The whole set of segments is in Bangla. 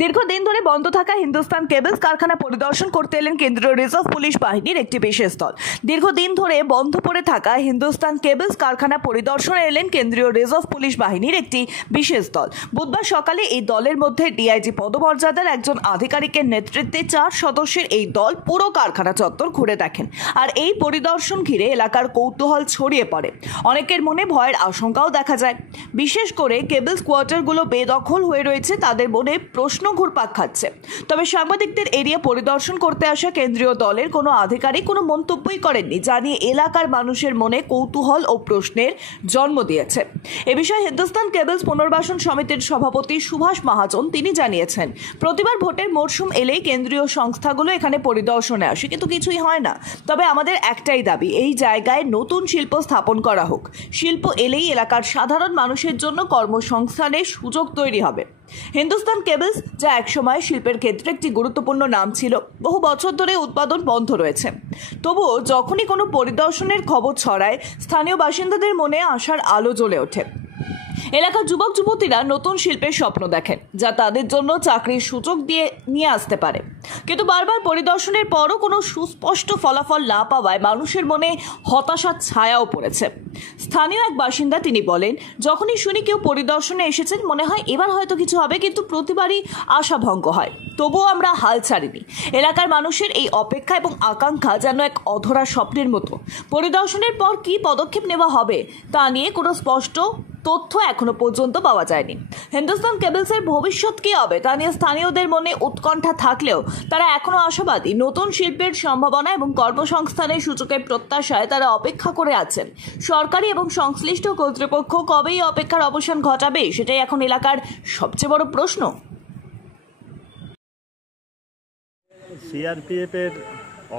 দীর্ঘদিন ধরে বন্ধ থাকা হিন্দুস্তান কেবলস কারখানা পরিদর্শন করতে এলেন কেন্দ্রীয় রিজার্ভ পুলিশ বাহিনীর একটি বিশেষ দল। দীর্ঘদিন ধরে বন্ধ পড়ে থাকা হিন্দুস্তান কেবলস কারখানা পরিদর্শনে এলেন কেন্দ্রীয় রিজার্ভ পুলিশ বাহিনীর একটি বিশেষ দল। বুধবার সকালে এই দলের মধ্যে ডিআইজি পদমর্যাদার একজন আধিকারিকের নেতৃত্বে 4 সদস্যের এই দল পুরো কারখানা চত্বর ঘুরে দেখেন। আর এই পরিদর্শন ঘিরে এলাকার কৌতূহল ছড়িয়ে পড়ে। অনেকের মনে ভয়ের আশঙ্কাও দেখা যায়। বিশেষ করে কেবলস কোয়ার্টারগুলো বেদখল হয়ে রয়েছে, তাদের মনে প্রশ্ন ঘুরপাক খাচ্ছে। তবে সাংবাদিকদের এরিয়া পরিদর্শন করতে আসা কেন্দ্রীয় দলের কোনো আধিকারিক কোনো মন্তব্যই করেননি, জানিয়ে এলাকার মানুষের মনে কৌতূহল ও প্রশ্নের জন্ম দিয়েছে। এ বিষয়ে হিন্দুস্তান কেবলস পুনর্বাসন সমিতির সভাপতি সুভাষ মহাজন তিনি জানিয়েছেন, প্রতিবার ভোটের মরশুম এলেই কেন্দ্রীয় সংস্থাগুলো এখানে পরিদর্শনে আসে, কিন্তু কিছুই হয় না। তবে আমাদের একটাই দাবি, এই জায়গায় নতুন শিল্প স্থাপন করা হোক। শিল্প এলেই এলাকার সাধারণ মানুষের জন্য কর্মসংস্থানের সুযোগ তৈরি হবে। হিন্দুস্তান কেবলস, যা একসময় শিল্পের ক্ষেত্রে একটি গুরুত্বপূর্ণ নাম ছিল, বহু বছর ধরে উৎপাদন বন্ধ রয়েছে। তবুও যখনই কোনো পরিদর্শনের খবর ছড়ায়, স্থানীয় বাসিন্দাদের মনে আশার আলো জ্বলে ওঠে। এলাকার যুবক যুবতীরা নতুন শিল্পের স্বপ্ন দেখেন, যা তাদের জন্য চাকরির সুযোগ নিয়ে আসতে পারে। কিন্তু বারবার পরিদর্শনের পরও কোনো সুস্পষ্ট ফলাফল না পাওয়ায় মানুষের মনে হতাশার ছায়াও পড়েছে। স্থানীয় এক বাসিন্দা তিনি বলেন, যখনই শুনি কেউ পরিদর্শনে এসেছেন মনে হয় এবার হয়তো কিছু হবে, কিন্তু প্রতিবারই আশাভঙ্গ হয়। তবুও আমরা হাল ছাড়িনি। এলাকার মানুষের এই অপেক্ষা এবং আকাঙ্ক্ষা যেন এক অধরা স্বপ্নের মতো। পরিদর্শনের পর কী পদক্ষেপ নেওয়া হবে তা নিয়ে কোনো স্পষ্ট তথ্য এখনো পর্যন্ত পাওয়া যায়নি। হিন্দুস্তান কেবলসের ভবিষ্যৎ কী হবে তা নিয়ে স্থানীয়দের মনে উৎকণ্ঠা থাকলেও তারা এখনো আশাবাদী। নতুন শিল্পের সম্ভাবনা এবং কর্মসংস্থানের সূচকের প্রত্যাশায় তারা অপেক্ষা করে আছেন। সরকারি এবং সংশ্লিষ্ট কর্তৃপক্ষ কবেই অপেক্ষার অবসান ঘটাবে, সেটাই এখন এলাকার সবচেয়ে বড় প্রশ্ন। সিআরপিএফ এর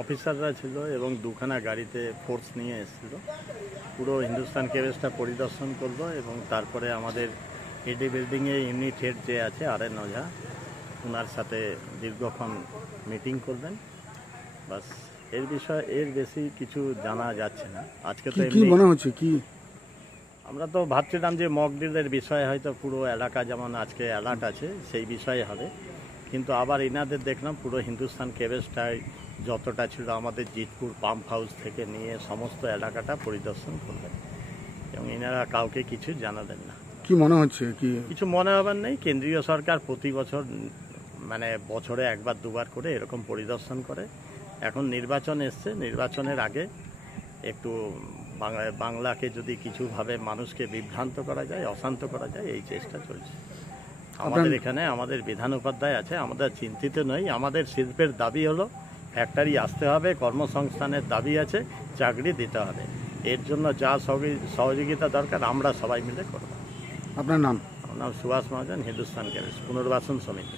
অফিসাররা ছিল এবং দুখানা গাড়িতে ফোর্স নিয়ে এসেছিল। পুরো হিন্দুস্তান কেবলসটা পরিদর্শন করলো এবং তারপরে আমাদের এডি বিল্ডিংয়ে ইউনিট হেড যে আছে আর.এন. ওঝা, ওনার সাথে দীর্ঘক্ষণ মিটিং করবেন। বাস এর বিষয়ে এর বেশি কিছু জানা যাচ্ছে না। আজকে তো কি মনে হচ্ছে, কি আমরা তো ভাবছিলাম যে মক ড্রিলের বিষয়ে হয়তো পুরো এলাকা যেমন আজকে অ্যালার্ট আছে সেই বিষয়ে হবে, কিন্তু আবার এনাদের দেখলাম পুরো হিন্দুস্তান কেবলসটাই যতটা ছিল আমাদের জিতপুর পাম্প হাউস থেকে নিয়ে সমস্ত এলাকাটা পরিদর্শন করবেন এবং এনারা কাউকে কিছু জানাবেন না। কি মনে হচ্ছে, কিছু মনে হবার নেই। কেন্দ্রীয় সরকার প্রতি বছর বছরে একবার দুবার করে এরকম পরিদর্শন করে। এখন নির্বাচন এসছে, নির্বাচনের আগে একটু বাংলাকে যদি কিছুভাবে মানুষকে বিভ্রান্ত করা যায়, অশান্ত করা যায়, এই চেষ্টা চলছে। আমাদের এখানে আমাদের বিধান উপাধ্যায় আছে, আমাদের চিন্তিত নই। আমাদের শিল্পের দাবি হলো ফ্যাক্টরি আসতে হবে, কর্মসংস্থানের দাবি আছে, চাকরি দিতে হবে। এর জন্য যা সহযোগিতা দরকার আমরা সবাই মিলে করব। আপনার নাম? আমার নাম সুভাষ মহাজন, হিন্দুস্তান কেবলস পুনর্বাসন সমিতি।